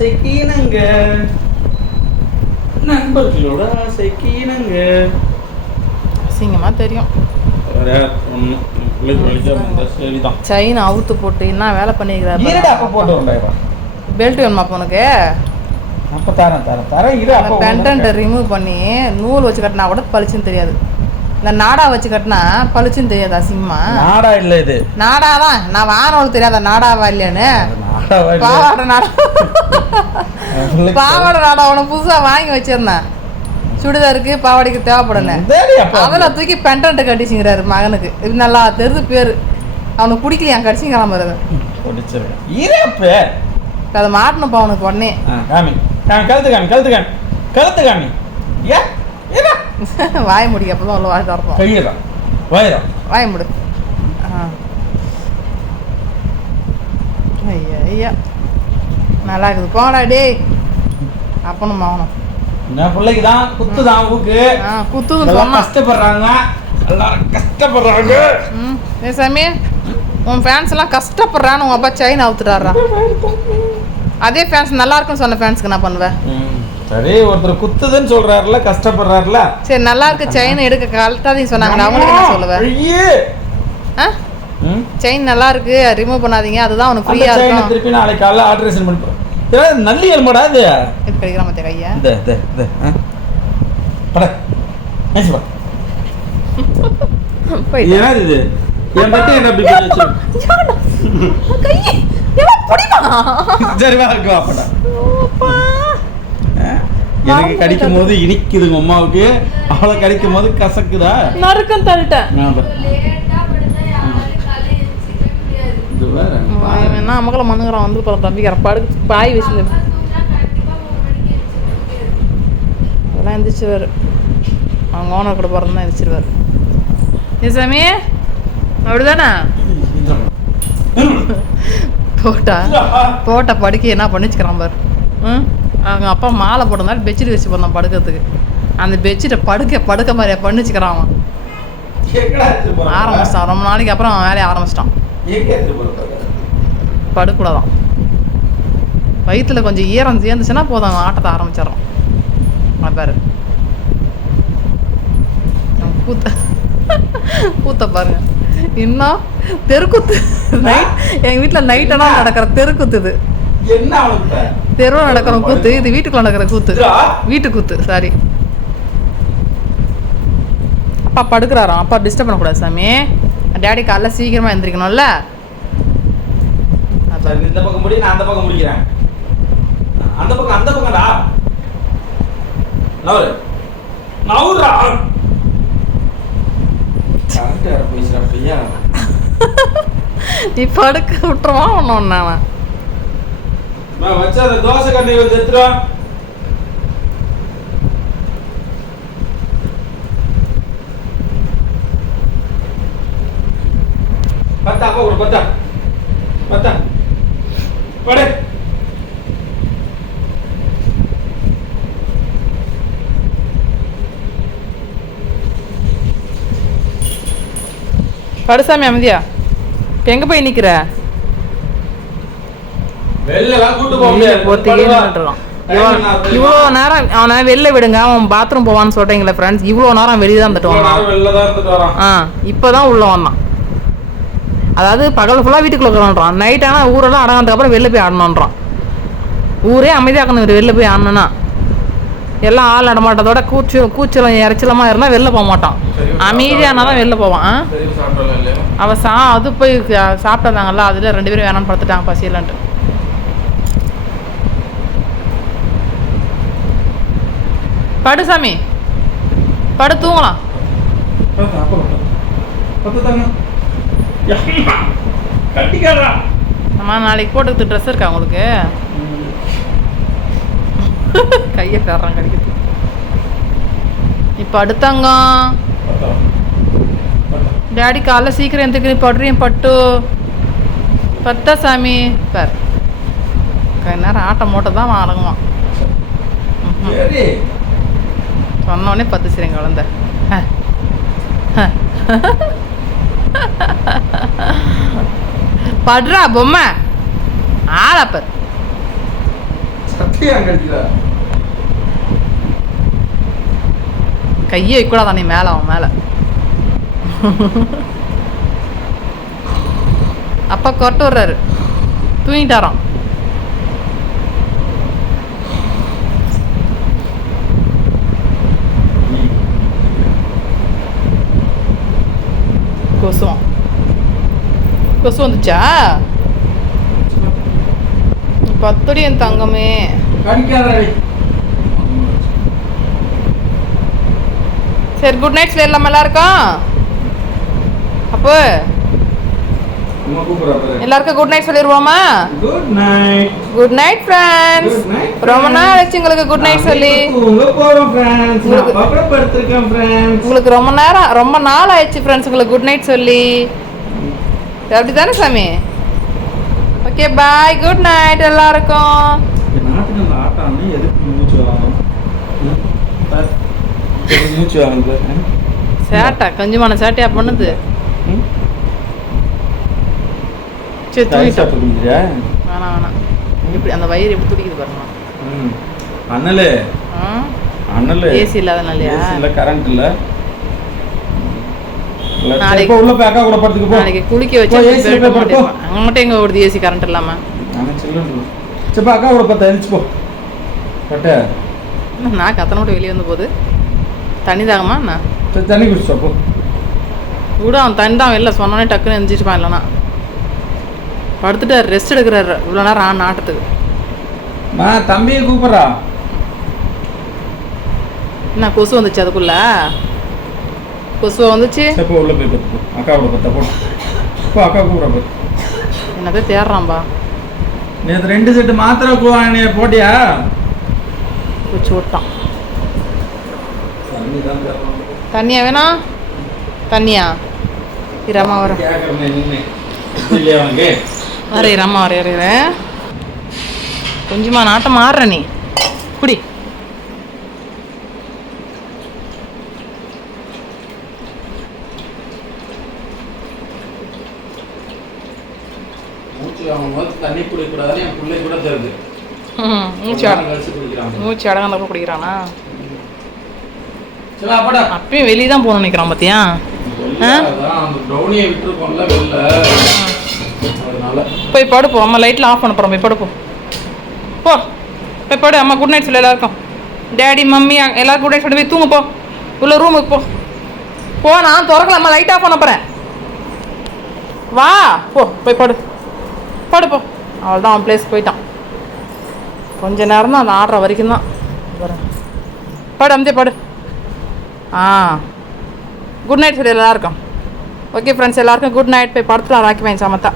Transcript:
ஆசைக்கீனங்க, நண்பர்களோட ஆசைக்கீனங்க. அசிங்கமாக தெரியும். செயின் அவுத்து போட்டு என்ன வேலை பண்ணிக்கிறாரு. பெல்ட் வேணுமா அப்போ உனக்கு? அப்போ தரேன். பெண்டன்ட்டை ரிமூவ் பண்ணி நூல் வச்சு கட்டினா கூட பளிச்சுன்னு தெரியாது. இந்த நாடா வச்சு கட்டினா பளிச்சுன்னு தெரியாது. அசிங்கமா நாடா இல்லை, இது நாடா தான். நான் வானவளுக்கு தெரியாத நாடாவா இல்லையான்னு. பாவாடை நாடா, பாவாடை நாடா உனக்கு புதுசாக வாங்கி வச்சிருந்தேன். சுடிதாருக்கு பாவாடைக்கு தேவைப்படணும். அதெல்லாம் தூக்கி பெண்டன்ட்டு கட்டிச்சுங்கிறாரு மகனுக்கு. இது நல்லா தெரிஞ்சு பேர். அவனுக்கு பிடிக்கலையா கடிச்சிங்கிறாம அதை மாட்டணும்ப்பா அவனுக்கு உடனே. கழுத்து காமி வாய முடியும். அப்போ தான் அவ்வளோ வாய் திறப்போம். வாய முடி. ஐயா ஐயா நல்லா இருக்குது. போடா டே அப்பனும் ஆகணும். என் பிள்ளைக்கு தான் குத்து தான் ஊக்கு. குத்துன்னு சொன்னா கஷ்டப்படுறாங்க, எல்லாரும் கஷ்டப்படுறாங்க. ஏ சாமி, உன் ஃபேன்ஸ் எல்லாம் கஷ்டப்படுறான்னு உன் அப்பா செயின் அவுத்துட்டாரா? அதே ஃபேன்ஸ் நல்லா இருக்குன்னு சொன்ன ஃபேன்ஸ்க்கு நான் பண்ணுவேன். சரி, ஒருத்தர் குத்துதுன்னு சொல்றாருல, கஷ்டப்படுறாருல. சரி, நல்லா இருக்கு செயின் எடுக்க கழட்டாதீங்க சொன்னாங்க. அவங்களுக்கு என்ன சொல்லுவேன்? செயின் நல்லா இருக்கு, ரிமூவ் பண்ணாதீங்க, அதுதான் உனக்கு ஃப்ரீயா இருக்கும். திருப்பி நாளைக்கு காலைல ஆல்ட்ரேஷன் பண்ணிப்போம். நல்லி எலும்படா இது. இது கிடைக்கிற மத்த கையா இது என் பத்தி என்ன அப்படி வச்சு எனக்கு கடிக்கும் போது இனிக்குதுங்க அம்மாவுக்கு, அவளை கடிக்கும் போது கசக்குதா நறுக்கம் தள்ளிட்டேன். அமக்கல மண்ணுங்கிறான் வந்து போகிற தம்பிக்கிற படுக்கு பாய் வச்சு அதெல்லாம் எந்திரிச்சிருவார். அவங்க ஓனர் கூட போகிறது தான் எந்திரிச்சிருவார். ஏ சாமி அப்படிதானே? போட்ட படுக்கை என்ன பண்ணிச்சுக்கிறான் பாரு. அவங்க அப்பா மாலை போட்டதுனால பெட்ஷீட் வச்சு போனான் படுக்கிறதுக்கு. அந்த பெட்ஷீட்டை படுக்க மாதிரியா பண்ணிச்சுக்கிறான் அவன். ஆரம்பிச்சிட்டான். ரொம்ப நாளைக்கு அப்புறம் அவன் வேலையை ஆரம்பிச்சிட்டான். படுக்கூடாதான். வயிற்றுல கொஞ்சம் ஈரம் சேர்ந்துச்சுன்னா போதும், அவன் ஆட்டத்தை ஆரம்பிச்சிடறான். பாரு கூத்த பாருங்க. இன்னும் தெருக்கூத்து. நைட் எங்கள் வீட்டில் நைட்டெல்லாம் நடக்கிற தெருக்கூத்து. இது தெருவில் நடக்கிற கூத்து, இது வீட்டுக்குள்ள நடக்கிற கூத்து. வீட்டு கூத்து. சாரி, அப்பா படுக்கிறாராம். அப்பா டிஸ்டர்ப் பண்ணக்கூடாது சாமி. டேடி காலைல சீக்கிரமாக எழுந்திரிக்கணும்ல. இந்த பக்கம் முடி, நான் அந்த பக்கம் முடிக்கிறேன். அந்த பக்கம்டா நவுறா நீ படுக்க விட்டுருவான் ஒன்று. நான் வச்ச அந்த தோசை கண்ணி வந்து எடுத்துருவான். பத்தா அப்பா பத்தா பத்தா படு. படுசாமி அமைதியா. இப்போ எங்கே போய் நிற்கிற? இவ்வளோ நேரம் அவனை வெளில விடுங்க, அவன் பாத்ரூம் போவான்னு சொல்கிறீங்களே ஃப்ரெண்ட்ஸ். இவ்வளோ நேரம் வெளியே தான் வந்துட்டு வந்தான். இப்போ தான் உள்ளே வந்தான். அதாவது பகல் ஃபுல்லாக வீட்டுக்குள்ளே உட்காந்துறான். நைட் ஆனால் ஊரெல்லாம் அடங்கினதுக்கப்புறம் வெளில போய் ஆடணுன்றான். ஊரே அமைதியாக்கணும் இவர் வெளில போய் ஆடணுன்னா. எல்லாம் ஆள் நடமாட்டத்தோட கூச்சலம் இறைச்சலமாக இருந்தால் வெளில போக மாட்டான். அமைதியானா தான் வெளில போவான். அவன் அது போய் சாப்பிட்டாங்கல்ல, அதில் 2 பேரும் வேணான்னு படுத்துட்டாங்க பசியிலன்ட்டு. படு சாமி, படு தூங்கலாம். அம்மா நாளைக்கு போட்டுக்கிட்டு ட்ரெஸ் இருக்கா உங்களுக்கு? கையை பேர்றான் கடிக்கிறது. இப்போ அடுத்தாங்க டேடி காலைல சீக்கிரம் எந்திரிக்கிறேன் படுறேன் பட்டு பத்தா சாமி பார். நேரம் ஆட்டம் மூட்டை தான் அடங்குவான். சொன்னோடனே 10 சரிங்க குழந்த. படுறா பொம்மை ஆளப்பர். ஏன் கடிக்கிறா? கையை வைக்கூடாதா நீ மேலே, அவன் மேலே. அப்பா கொரட்டு விடுறாரு, தூங்கிட்டாராம். கொசு வந்துச்சா? பத்தடி என் தங்கமே. சரி, குட் நைட் சொல்லலாம் எல்லாருக்கும். அப்போ எல்லாருக்கும் குட் நைட் சொல்லிடுவோமா? Good night. Good night friends. ரொம்ப நாள் ஆச்சு உங்களுக்கு குட் நைட் சொல்லி. உங்களுக்கு ரொம்ப நாள் ஆயிடுச்சு ஃப்ரெண்ட்ஸ் உங்களுக்கு குட் நைட் சொல்லி. அப்படி தானே சாமி? ஓகே பாய், குட் நைட் எல்லாருக்கும். சேட்டா கொஞ்சமான சேட்டையா பண்ணுது. சரி தூங்கிட்டா. வேணாம் இப்படி அந்த வயிறு எப்படி துடிக்குது பாருங்க. அண்ணல் ஏசி இல்லாதனாலயா? இல்ல கரண்ட் இல்ல. நாளைக்கு உள்ள போய் அக்கா கூட படுத்துக்கு போ. நாளைக்கு குளிக்க வச்சா ஏசி படுத்து. அங்க மட்டும் எங்க ஓடுது ஏசி கரண்ட் இல்லாம? நான் சொல்லுறேன். சப்பா அக்கா கூட படுத்து எழுச்சு போ. பட்ட நான் கத்தன மட்டும் வெளிய வந்து போகுது. தண்ணி தாகமா நான் தண்ணி குடிச்சா போ. கூட அவன் தண்ணி தான் வெளில சொன்னோன்னே டக்குன்னு எந்திரிச்சுப்பான். இல்லைனா படுத்துட்டார், ரெஸ்ட் எடுக்கிறாரு இவ்வளோ நேரம் நாட்டத்துக்கு. தம்பியை கூப்பிட்றா. என்ன கொசு வந்துச்சு அதுக்குள்ள? கொசுவா வந்துச்சு. உள்ள போய் அக்காவோட பத்த போ. அக்கா கூப்பிட்றா. என்னதான் தேடுறான்பா. நேற்று 2 செட்டு மாத்திரை போட்டியா? வச்சு விட்டான். தண்ணியா வேணாம்? தண்ணியா? இரமா வர இரமா வர கொஞ்சமா நாட்டம் மாறுற நீ குடி. தண்ணி குடிக்கூடாது. என் பிள்ளை கூட தருது. மூச்சு அடங்காத குடிக்கிறானா? அப்பயும் வெளியே தான் போகணும்னு நினைக்கிறான் பார்த்தியா? போய் படுப்போம். அம்மா லைட்டில் ஆஃப் பண்ண போகிறோம். போய் படுப்போம். போய் படு. அம்மா குட் நைட் சொல்லு எல்லாருக்கும். டேடி மம்மி எல்லாருக்கும் குட் நைட் சொல்லி போய் தூங்க போ. உள்ள ரூமுக்கு போ. நான் திறக்கல. அம்மா லைட் ஆஃப் பண்ண போகிறேன். வா போய் படு. போ. அவள்தான் அவன் பிளேஸ் போயிட்டான். கொஞ்ச நேரம் தான், அந்த ஆடுற வரைக்கும் தான். படு அம்தே படு. குட் நைட் சொல்லி எல்லாருக்கும். ஓகே ஃப்ரெண்ட்ஸ், எல்லாருக்கும் குட் நைட். போய் படுத்துலாம். ராக்கி பையன் சமத்தா.